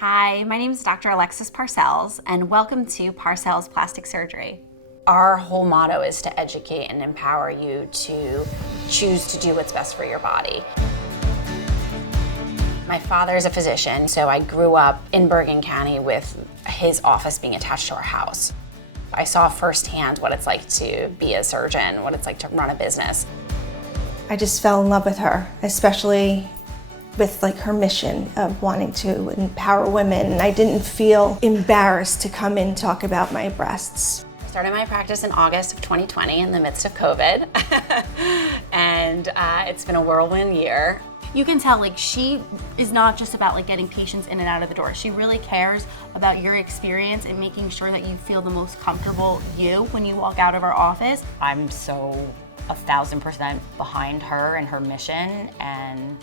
Hi, my name is Dr. Alexis Parcells, and welcome to Parcells Plastic Surgery. Our whole motto is to educate and empower you to choose to do what's best for your body. My father is a physician, so I grew up in Bergen County with his office being attached to our house. I saw firsthand what it's like to be a surgeon, what it's like to run a business. I just fell in love with her, especially with her mission of wanting to empower women. And I didn't feel embarrassed to come in and talk about my breasts. I started my practice in August of 2020 in the midst of COVID, and it's been a whirlwind year. You can tell she is not just about getting patients in and out of the door. She really cares about your experience and making sure that you feel the most comfortable you when you walk out of our office. I'm so 1,000% behind her and her mission, and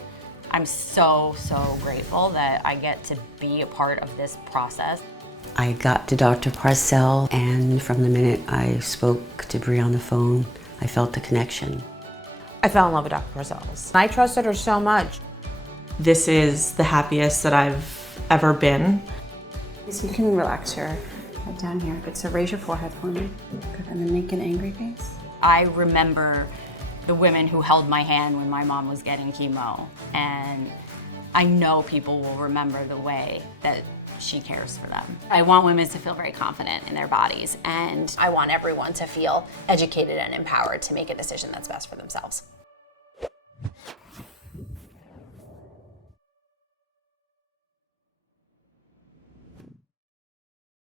I'm so grateful that I get to be a part of this process. I got to Dr. Parcells, and from the minute I spoke to Bree on the phone, I felt the connection. I fell in love with Dr. Parcells. I trusted her so much. This is the happiest that I've ever been. So you can relax your head down here. Good, so raise your forehead for me. Good, and then make an angry face. I remember the women who held my hand when my mom was getting chemo, and I know people will remember the way that she cares for them. I want women to feel very confident in their bodies, and I want everyone to feel educated and empowered to make a decision that's best for themselves.